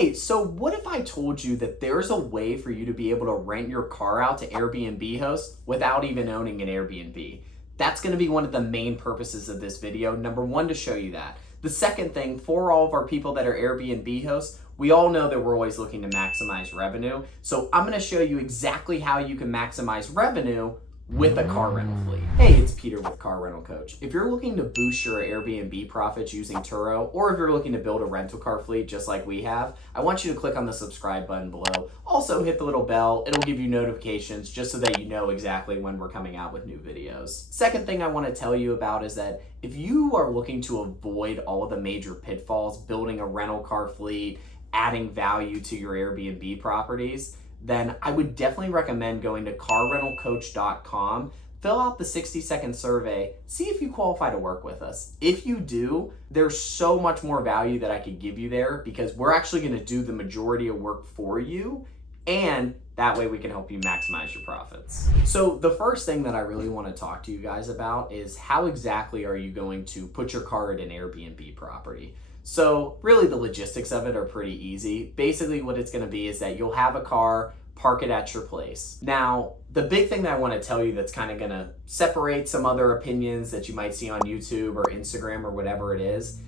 Hey, so what if I told you that there's a way for you to be able to rent your car out to Airbnb hosts without even owning an Airbnb? That's going to be one of the main purposes of this video. Number one, to show you that. The second thing, for all of our people that are Airbnb hosts, we all know that we're always looking to maximize revenue. So I'm going to show you exactly how you can maximize revenue with a car rental fleet. Hey, it's Peter with Car Rental Coach. If you're looking to boost your Airbnb profits using Turo, or if you're looking to build a rental car fleet just like we have, I want you to click on the subscribe button below. Also hit the little bell. It'll give you notifications just so that you know exactly when we're coming out with new videos. Second thing I want to tell you about is that if you are looking to avoid all of the major pitfalls, building a rental car fleet, adding value to your Airbnb properties, then I would definitely recommend going to carrentalcoach.com, fill out the 60-second survey, see if you qualify to work with us. If you do, there's so much more value that I could give you there because we're actually going to do the majority of work for you, and that way we can help you maximize your profits. So the first thing that I really want to talk to you guys about is how exactly are you going to put your car at an Airbnb property? So really the logistics of it are pretty easy. Basically what it's going to be is that you'll have a car, park it at your place. Now, the big thing that I want to tell you that's kind of going to separate some other opinions that you might see on YouTube or Instagram or whatever it is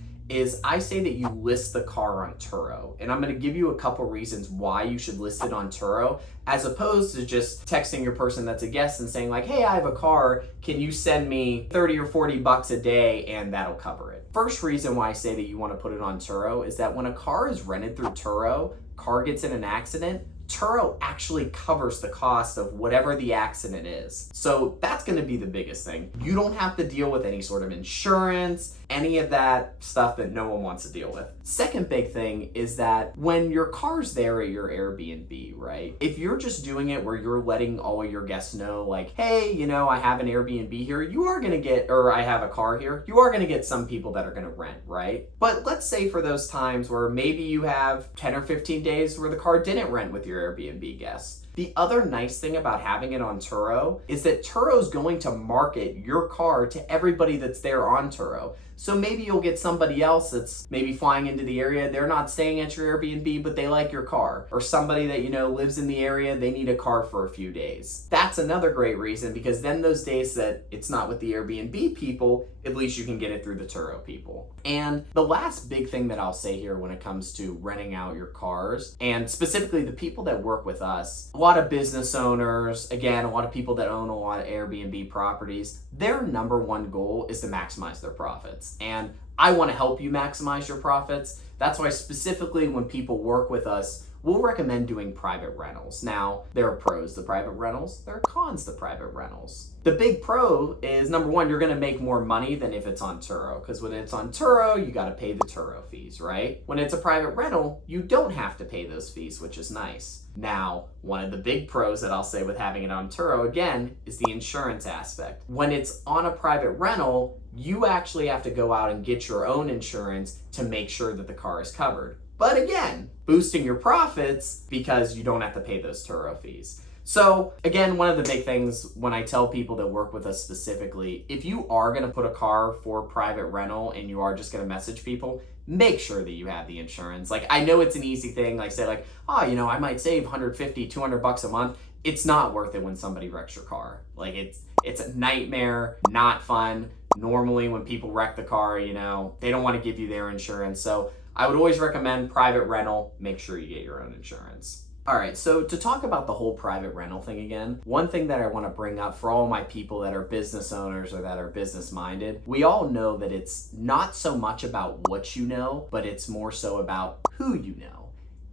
I say that you list the car on Turo. And I'm going to give you a couple reasons why you should list it on Turo, as opposed to just texting your person that's a guest and saying like, hey, I have a car, can you send me 30 or 40 bucks a day and that'll cover it. First reason why I say that you want to put it on Turo is that when a car is rented through Turo, car gets in an accident, Turo actually covers the cost of whatever the accident is. So that's going to be the biggest thing. You don't have to deal with any sort of insurance, any of that stuff that no one wants to deal with. Second big thing is that when your car's there at your Airbnb, right? If you're just doing it where you're letting all of your guests know like, hey, you know, I have an Airbnb here, you are going to get, or I have a car here, you are going to get some people that are going to rent, right? But let's say for those times where maybe you have 10 or 15 days where the car didn't rent with your Airbnb guests. The other nice thing about having it on Turo is that Turo's going to market your car to everybody that's there on Turo. So maybe you'll get somebody else that's maybe flying into the area, they're not staying at your Airbnb, but they like your car. Or somebody that, you know, lives in the area, they need a car for a few days. That's another great reason, because then those days that it's not with the Airbnb people, at least you can get it through the Turo people. And the last big thing that I'll say here when it comes to renting out your cars, and specifically the people that work with us, a lot of business owners, again, a lot of people that own a lot of Airbnb properties, their number one goal is to maximize their profits. And I want to help you maximize your profits. That's why specifically when people work with us, we'll recommend doing private rentals. Now, there are pros to private rentals, there are cons to private rentals. The big pro is, number one, you're gonna make more money than if it's on Turo, because when it's on Turo, you gotta pay the Turo fees, right? When it's a private rental, you don't have to pay those fees, which is nice. Now, one of the big pros that I'll say with having it on Turo, again, is the insurance aspect. When it's on a private rental, you actually have to go out and get your own insurance to make sure that the car is covered. But again, boosting your profits because you don't have to pay those Turo fees. So again, one of the big things when I tell people that work with us specifically, if you are going to put a car for private rental and you are just going to message people, make sure that you have the insurance. Like, I know it's an easy thing, like say like, oh, you know, I might save 150, 200 bucks a month. It's not worth it when somebody wrecks your car. Like it's a nightmare, not fun. Normally when people wreck the car, you know, they don't want to give you their insurance. So I would always recommend private rental. Make sure you get your own insurance. All right, so to talk about the whole private rental thing again, one thing that I want to bring up for all my people that are business owners or that are business minded, we all know that it's not so much about what you know, but it's more so about who you know.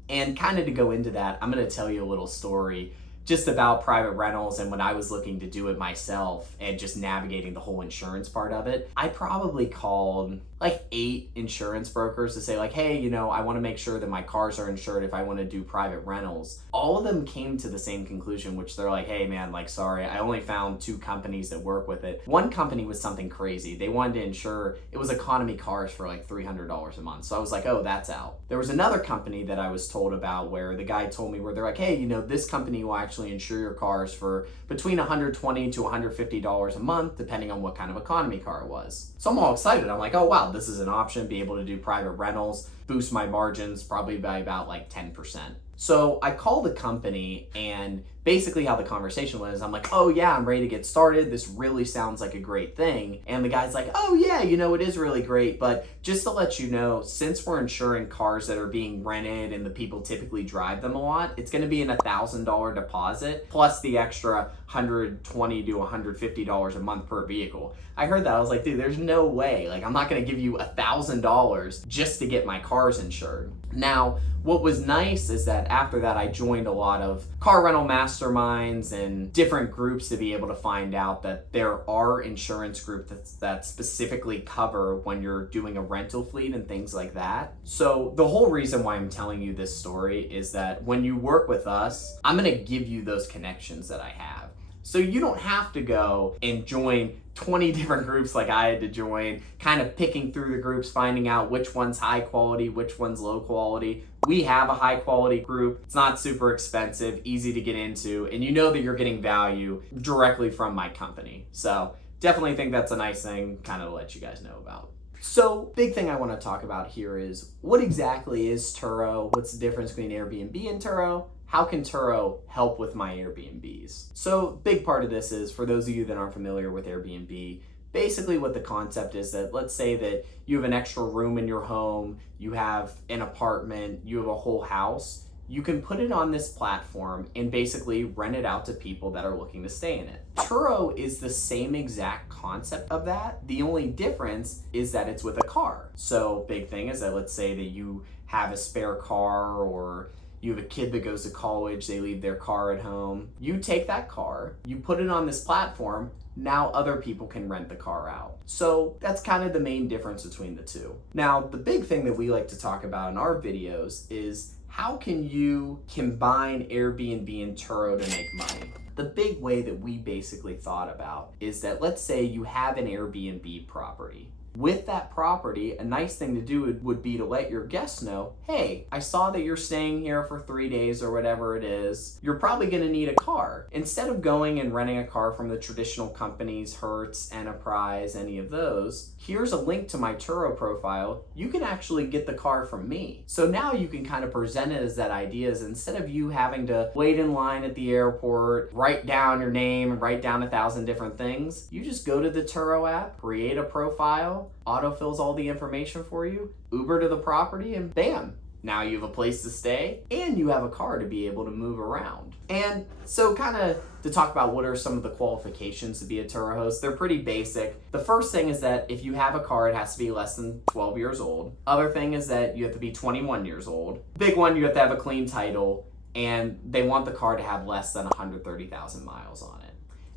And kind of to go into that, I'm going to tell you a little story just about private rentals and when I was looking to do it myself and just navigating the whole insurance part of it. I probably called like 8 insurance brokers to say like, hey, you know, I want to make sure that my cars are insured if I want to do private rentals. All of them came to the same conclusion, which they're like, hey man, like, sorry, I only found 2 companies that work with it. One company was something crazy. They wanted to insure, it was economy cars for like $300 a month. So I was like, oh, that's out. There was another company that I was told about where the guy told me where they're like, hey, you know, this company will actually insure your cars for between $120 to $150 a month, depending on what kind of economy car it was. So I'm all excited. I'm like, oh wow, wow, this is an option, be able to do private rentals, boost my margins probably by about like 10%. So I call the company, and basically how the conversation was, I'm like, oh yeah, I'm ready to get started. This really sounds like a great thing. And the guy's like, oh yeah, it is really great. But just to let you know, since we're insuring cars that are being rented and the people typically drive them a lot, it's going to be an $1,000 deposit plus the extra $120 to $150 a month per vehicle. I heard that. I was like, dude, there's no way. Like, I'm not going to give you $1,000 just to get my cars insured. Now, what was nice is that after that, I joined a lot of car rental masterminds and different groups to be able to find out that there are insurance groups that specifically cover when you're doing a rental fleet and things like that. So the whole reason why I'm telling you this story is that when you work with us, I'm going to give you those connections that I have. So you don't have to go and join 20 different groups like I had to join, kind of picking through the groups, finding out which one's high quality, which one's low quality. We have a high quality group. It's not super expensive, easy to get into, and you know that you're getting value directly from my company. So definitely think that's a nice thing kind of to let you guys know about. So big thing I want to talk about here is what exactly is Turo? What's the difference between Airbnb and Turo? How can Turo help with my Airbnbs? So big part of this is, for those of you that aren't familiar with Airbnb, basically what the concept is that, let's say that you have an extra room in your home, you have an apartment, you have a whole house, you can put it on this platform and basically rent it out to people that are looking to stay in it. Turo is the same exact concept of that. The only difference is that it's with a car. So big thing is that, let's say that you have a spare car, or you have a kid that goes to college, they leave their car at home. You take that car, you put it on this platform, now other people can rent the car out. So that's kind of the main difference between the two. Now, the big thing that we like to talk about in our videos is how can you combine Airbnb and Turo to make money? The big way that we basically thought about is that, let's say you have an Airbnb property. With that property, a nice thing to do would be to let your guests know, hey, I saw that you're staying here for 3 days or whatever it is. You're probably going to need a car. Instead of going and renting a car from the traditional companies, Hertz, Enterprise, any of those, here's a link to my Turo profile. You can actually get the car from me. So now you can kind of present it as that idea is, instead of you having to wait in line at the airport, write down your name, write down 1,000 different things, you just go to the Turo app, create a profile, autofills all the information for you, Uber to the property, and bam, now you have a place to stay and you have a car to be able to move around. And so kind of to talk about what are some of the qualifications to be a Turo host, they're pretty basic. The first thing is that if you have a car, it has to be less than 12 years old. Other thing is that you have to be 21 years old. Big one, you have to have a clean title, and they want the car to have less than 130,000 miles on it.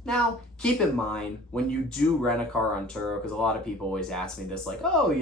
Now, keep in mind, when you do rent a car on Turo, because a lot of people always ask me this, like, oh,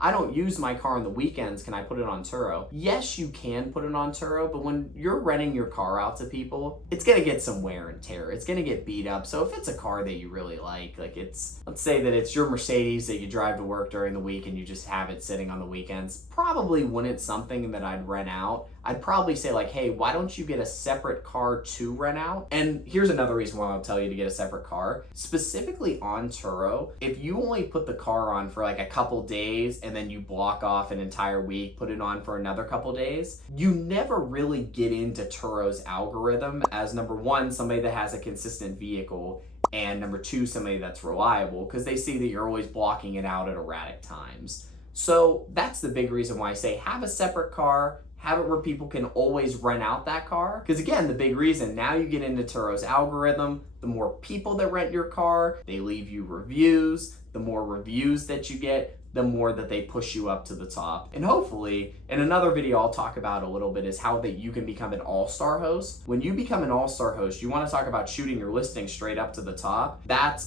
I don't use my car on the weekends, can I put it on Turo? Yes, you can put it on Turo, but when you're renting your car out to people, it's gonna get some wear and tear. It's gonna get beat up. So if it's a car that you really like it's, let's say that it's your Mercedes that you drive to work during the week and you just have it sitting on the weekends, probably wouldn't something that I'd rent out. I'd probably say like, hey, why don't you get a separate car to rent out? And here's another reason why I'll tell you to get a separate car. Specifically on Turo, if you only put the car on for like a couple days and then you block off an entire week, put it on for another couple days, you never really get into Turo's algorithm as, number one, somebody that has a consistent vehicle, and number two, somebody that's reliable, because they see that you're always blocking it out at erratic times. So that's the big reason why I say have a separate car, have it where people can always rent out that car. Because again, the big reason, now you get into Turo's algorithm, the more people that rent your car, they leave you reviews, the more reviews that you get, the more that they push you up to the top. And hopefully, in another video I'll talk about a little bit, is how that you can become an all-star host. When you become an all-star host, you want to talk about shooting your listing straight up to the top.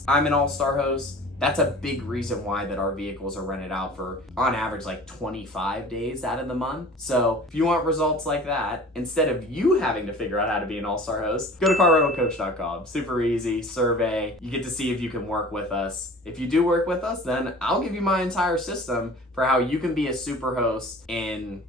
I'm an all-star host. That's a big reason why that our vehicles are rented out for, on average, like 25 days out of the month. So if you want results like that, instead of you having to figure out how to be an all-star host, go to carrentalcoach.com. Super easy, survey. You get to see if you can work with us. If you do work with us, then I'll give you my entire system for how you can be a super host in,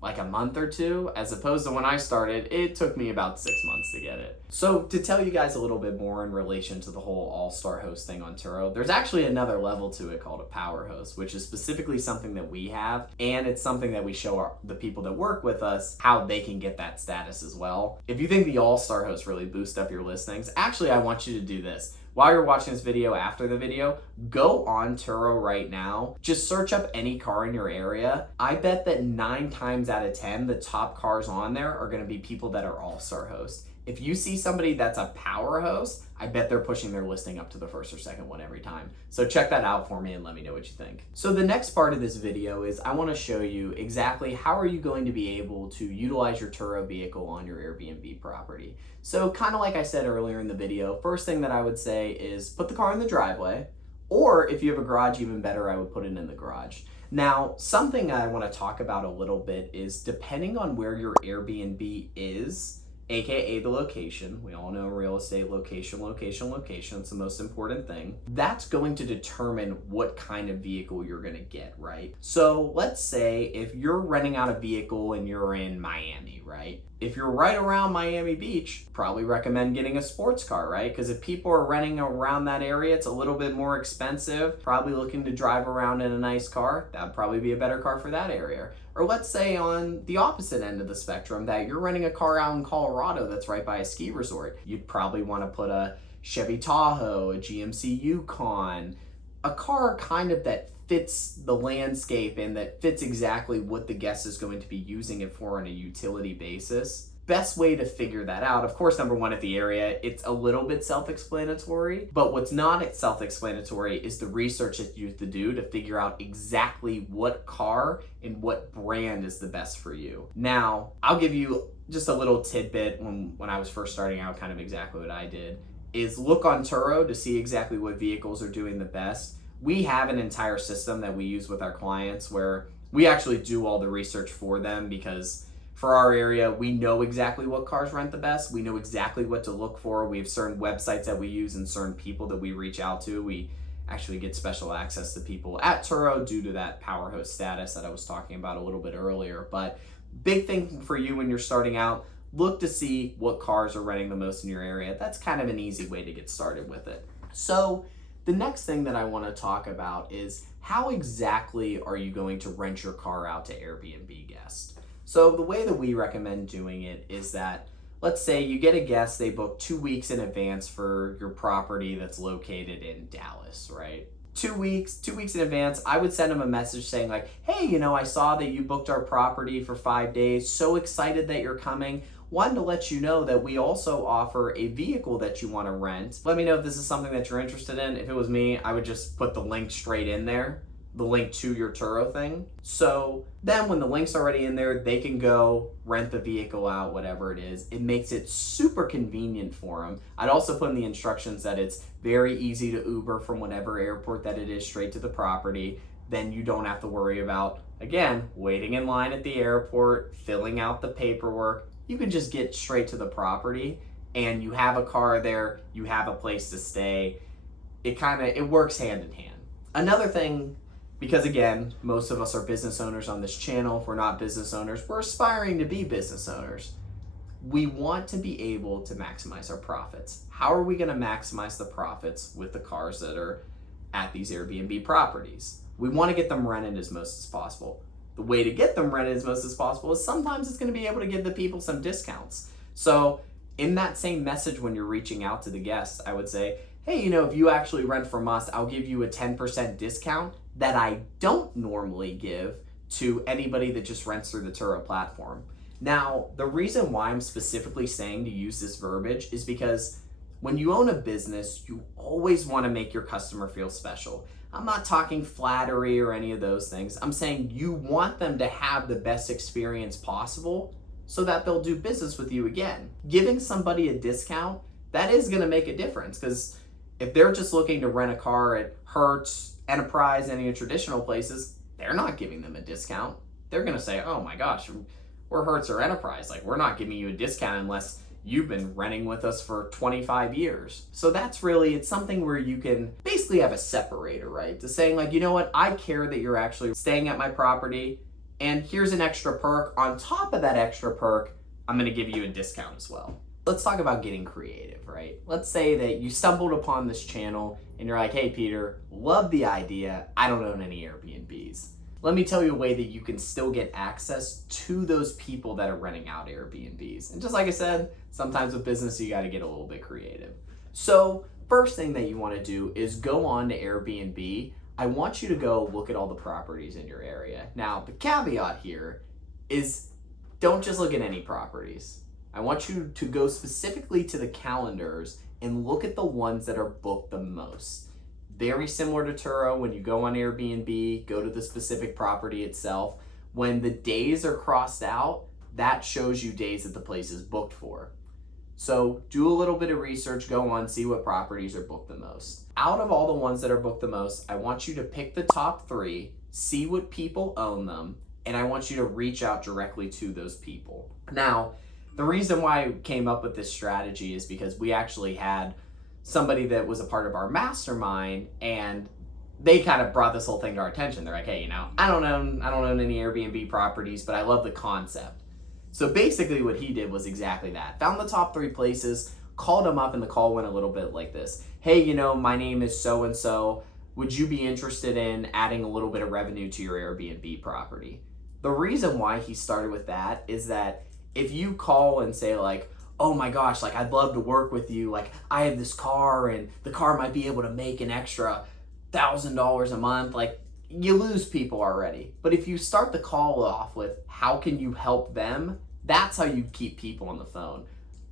like a month or two, as opposed to when I started, it took me about 6 months to get it. So to tell you guys a little bit more in relation to the whole all-star host thing on Turo, there's actually another level to it called a power host, which is specifically something that we have, and it's something that we show the people that work with us how they can get that status as well. If you think the all-star host really boosts up your listings, actually I want you to do this. While you're watching this video, after the video, go on Turo right now. Just search up any car in your area. I bet that 9 times out of 10, the top cars on there are gonna be people that are all-star hosts. If you see somebody that's a power host, I bet they're pushing their listing up to the first or second one every time. So check that out for me and let me know what you think. So the next part of this video is I want to show you exactly how are you going to be able to utilize your Turo vehicle on your Airbnb property. So kind of like I said earlier in the video, first thing that I would say is put the car in the driveway, or if you have a garage, even better, I would put it in the garage. Now, something I want to talk about a little bit is depending on where your Airbnb is, AKA the location. We all know real estate, location. It's the most important thing. That's going to determine what kind of vehicle you're going to get, right? So let's say if you're renting out a vehicle and you're in Miami, right? If you're right around Miami Beach, probably recommend getting a sports car, right? Because if people are renting around that area, it's a little bit more expensive, probably looking to drive around in a nice car, that'd probably be a better car for that area. Or let's say on the opposite end of the spectrum that you're renting a car out in Colorado that's right by a ski resort. You'd probably want to put a Chevy Tahoe, a GMC Yukon, a car kind of that fits the landscape and that fits exactly what the guest is going to be using it for on a utility basis. Best way to figure that out, of course, number one, at the area, it's a little bit self-explanatory, but what's not self-explanatory is the research that you have to do to figure out exactly what car and what brand is the best for you. Now, I'll give you just a little tidbit when I was first starting out, kind of exactly what I did, is look on Turo to see exactly what vehicles are doing the best. We have an entire system that we use with our clients where we actually do all the research for them, because for our area, we know exactly what cars rent the best. We know exactly what to look for. We have certain websites that we use and certain people that we reach out to. We actually get special access to people at Turo due to that power host status that I was talking about a little bit earlier. But big thing for you when you're starting out, look to see what cars are renting the most in your area. That's kind of an easy way to get started with it. So the next thing that I want to talk about is how exactly are you going to rent your car out to Airbnb guests? So the way that we recommend doing it is that, let's say you get a guest, they book 2 weeks in advance for your property that's located in Dallas, right? 2 weeks in advance, I would send them a message saying like, hey, I saw that you booked our property for 5 days. So excited that you're coming. Wanted to let you know that we also offer a vehicle that you want to rent. Let me know if this is something that you're interested in. If it was me, I would just put the link straight in there, the link to your Turo thing. So then when the link's already in there, they can go rent the vehicle out, whatever it is. It makes it super convenient for them. I'd also put in the instructions that it's very easy to Uber from whatever airport that it is straight to the property. Then you don't have to worry about, again, waiting in line at the airport, filling out the paperwork. You can just get straight to the property and you have a car there, you have a place to stay. It works hand in hand. Another thing, because again, most of us are business owners on this channel. If we're not business owners, we're aspiring to be business owners. We want to be able to maximize our profits. How are we going to maximize the profits with the cars that are at these Airbnb properties? We want to get them rented as most as possible. The way to get them rented as most as possible is sometimes it's going to be able to give the people some discounts. So in that same message, when you're reaching out to the guests, I would say, hey, if you actually rent from us, I'll give you a 10% discount that I don't normally give to anybody that just rents through the Turo platform. Now, the reason why I'm specifically saying to use this verbiage is because when you own a business, you always want to make your customer feel special. I'm not talking flattery or any of those things. I'm saying you want them to have the best experience possible so that they'll do business with you again. Giving somebody a discount, that is going to make a difference, because if they're just looking to rent a car at Hertz, Enterprise, any of traditional places, they're not giving them a discount. They're going to say, oh my gosh, we're Hertz or Enterprise. Like, we're not giving you a discount unless you've been renting with us for 25 years. So that's really, it's something where you can basically have a separator, right? To saying like, you know what, I care that you're actually staying at my property, and here's an extra perk. On top of that extra perk, I'm gonna give you a discount as well. Let's talk about getting creative, right? Let's say that you stumbled upon this channel and you're like, hey Peter, love the idea, I don't own any Airbnbs. Let me tell you a way that you can still get access to those people that are renting out Airbnbs. And just like I said, sometimes with business, you gotta get a little bit creative. So first thing that you wanna do is go on to Airbnb. I want you to go look at all the properties in your area. Now, the caveat here is don't just look at any properties. I want you to go specifically to the calendars and look at the ones that are booked the most. Very similar to Turo, when you go on Airbnb, go to the specific property itself. When the days are crossed out, that shows you days that the place is booked for. So do a little bit of research, go on, see what properties are booked the most. Out of all the ones that are booked the most, I want you to pick the top 3, see what people own them, and I want you to reach out directly to those people. Now, the reason why I came up with this strategy is because we actually had somebody that was a part of our mastermind, and they kind of brought this whole thing to our attention. They're like, hey, you know, I don't own any Airbnb properties, but I love the concept. So basically what he did was exactly that. Found the top 3 places, called him up, and the call went a little bit like this. Hey, you know, my name is so-and-so. Would you be interested in adding a little bit of revenue to your Airbnb property? The reason why he started with that is that if you call and say like, oh my gosh, like I'd love to work with you, like I have this car and the car might be able to make an extra $1,000 a month, like you lose people already. But if you start the call off with how can you help them, that's how you keep people on the phone.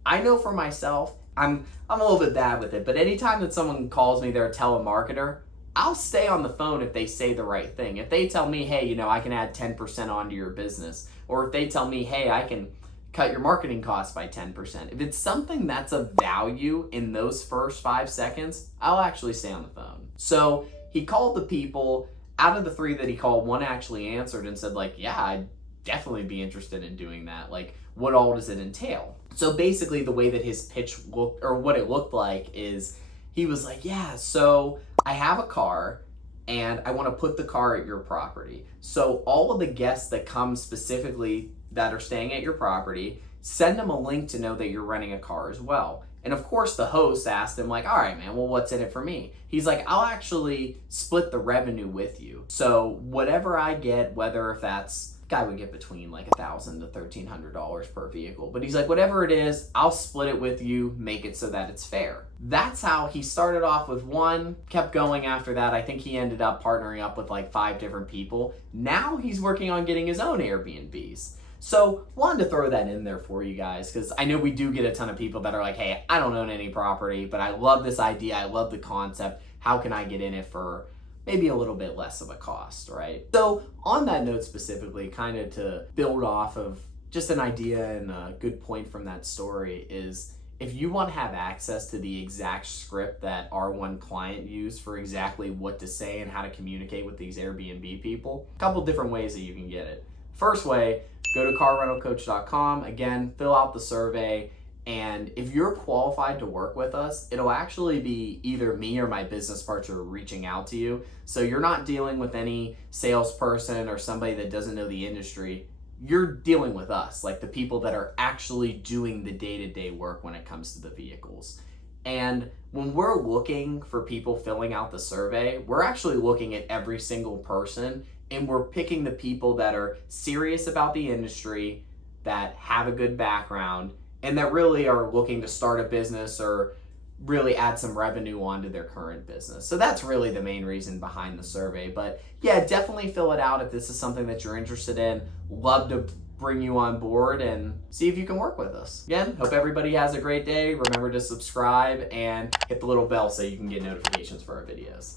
I know for myself, I'm a little bit bad with it, but anytime that someone calls me, they're a telemarketer, I'll stay on the phone if they say the right thing. If they tell me, hey, you know, I can add 10% onto your business, or if they tell me, hey, I can cut your marketing costs by 10%. If it's something that's of value in those first 5 seconds, I'll actually stay on the phone. So he called the people. Out of the 3 that he called, 1 actually answered and said like, yeah, I'd definitely be interested in doing that. Like, what all does it entail? So basically the way that his pitch looked, or what it looked like, is he was like, yeah, so I have a car and I want to put the car at your property. So all of the guests that come specifically that are staying at your property, send them a link to know that you're renting a car as well. And of course the host asked him like, all right, man, well, what's in it for me? He's like, I'll actually split the revenue with you. So whatever I get, whether if that's, guy would get between like $1,000 to $1,300 per vehicle. But he's like, whatever it is, I'll split it with you, make it so that it's fair. That's how he started off with 1, kept going after that. I think he ended up partnering up with like 5 different people. Now he's working on getting his own Airbnbs. So wanted to throw that in there for you guys, because I know we do get a ton of people that are like, hey, I don't own any property, but I love this idea, I love the concept. How can I get in it for maybe a little bit less of a cost, right? So on that note specifically, kind of to build off of just an idea and a good point from that story, is if you want to have access to the exact script that our one client used for exactly what to say and how to communicate with these Airbnb people, a couple different ways that you can get it. First way, go to carrentalcoach.com, again, fill out the survey, and if you're qualified to work with us, it'll actually be either me or my business partner reaching out to you. So you're not dealing with any salesperson or somebody that doesn't know the industry. You're dealing with us, like the people that are actually doing the day-to-day work when it comes to the vehicles. And when we're looking for people filling out the survey, we're actually looking at every single person, and we're picking the people that are serious about the industry, that have a good background, and that really are looking to start a business or really add some revenue onto their current business. So that's really the main reason behind the survey. But yeah, definitely fill it out if this is something that you're interested in. Love to bring you on board and see if you can work with us. Again, hope everybody has a great day. Remember to subscribe and hit the little bell so you can get notifications for our videos.